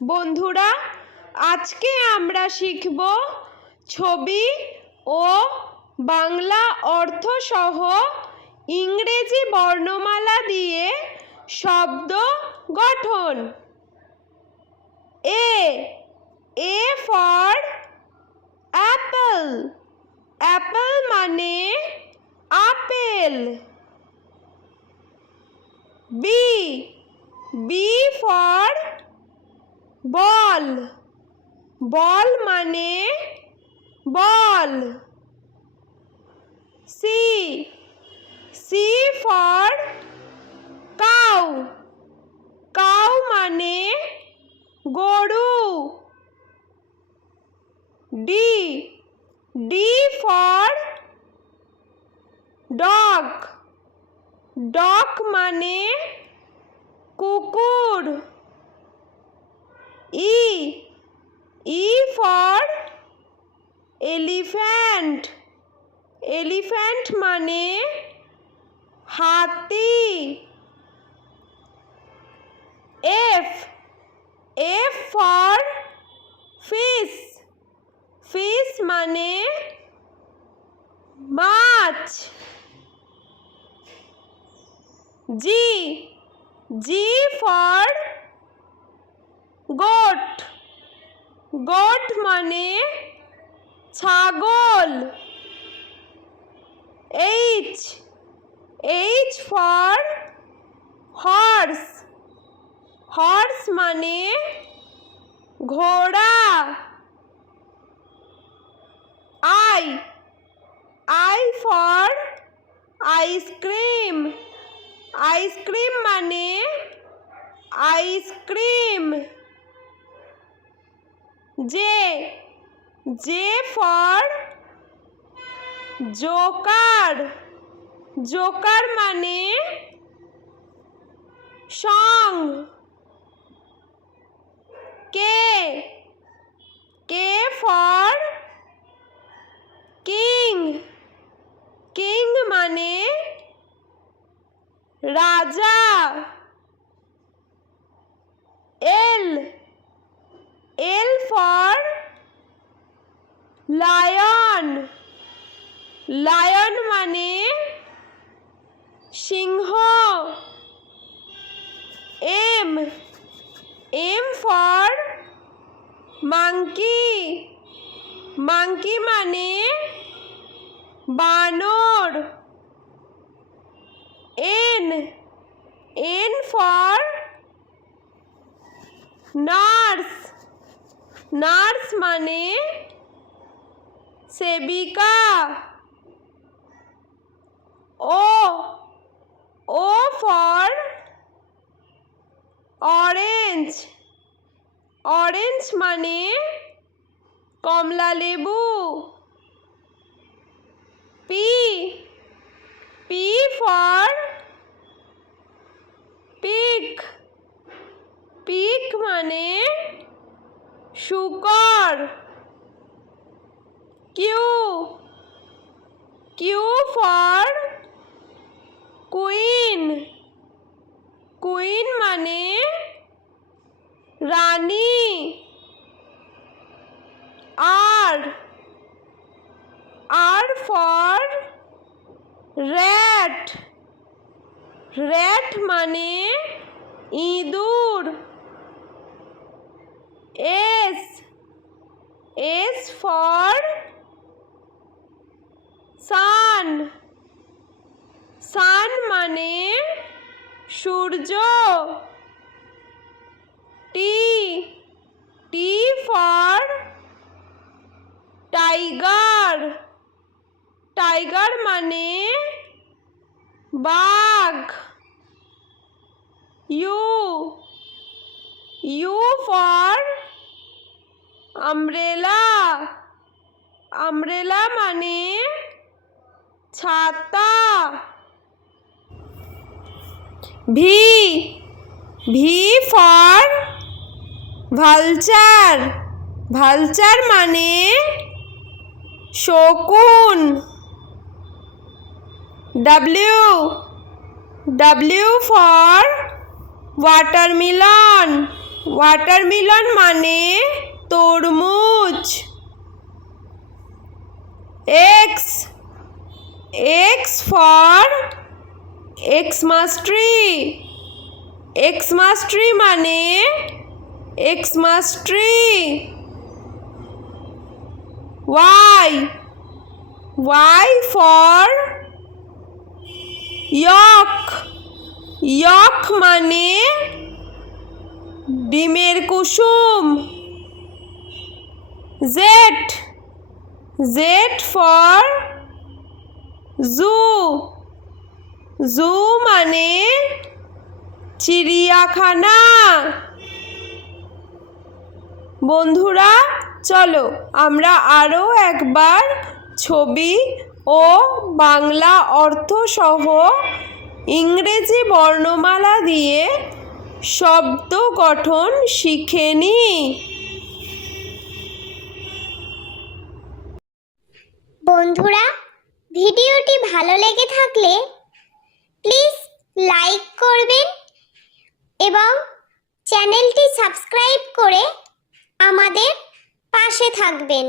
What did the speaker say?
বন্ধুরা, আজকে আমরা শিখব ছবি ও বাংলা অর্থ সহ ইংরেজি বর্ণমালা দিয়ে শব্দ গঠন। A for apple. অ্যাপল মানে আপেল। B for ball. বল মানে ball. C for cow. Cow মানে গরু। D for dog. ডগ মানে কুকুর। E for elephant. এলিফ্যান্ট মানে হাতি। F for fish. ফিশ মানে মাছ। G for goat. গোট মানে ছাগল। H for horse. হর্স মানে ঘোড়া। I for ice cream. আইসক্রিম মানে ice cream. J for joker. Joker মানে সং। K for king. কিং মানে রাজা। L for lion. লায়ন মানে সিংহ। M for monkey. মাঙ্কি মানে বানর। N for nurse. নার্স মানে সেবিকা। O for orange. অরেঞ্জ মানে কমলা লেবু। P for pig. পিগ মানে শূকর। Q for queen. কুইন মানে রানী। R for rat. র্যাট মানে ইঁদুর। S for sun. সান মানে সূর্য। T for tiger. টাইগার মানে বাঘ। You for umbrella. আমব্রেলা মানে ছাতা। V for vulture. ভালচার মানে শকুন। W for watermelon. ওয়াটারমেলন মানে তরমুজ। X X for Xmas tree. Xmas tree মানে Xmas tree. Y Y for yolk. Yolk মানে ডিমের কুসুম। Z Z for zoo. Zoo মানে চিড়িয়াখানা। বন্ধুরা চলো আমরা আরও একবার ছবি ও বাংলা অর্থ সহ ইংরেজি বর্ণমালা দিয়ে শব্দ গঠন শিখে নিই। বন্ধুরা ভিডিওটি ভালো লেগে থাকলে প্লিজ লাইক করবেন এবং চ্যানেলটি সাবস্ক্রাইব করে আমাদের পাশে থাকবেন।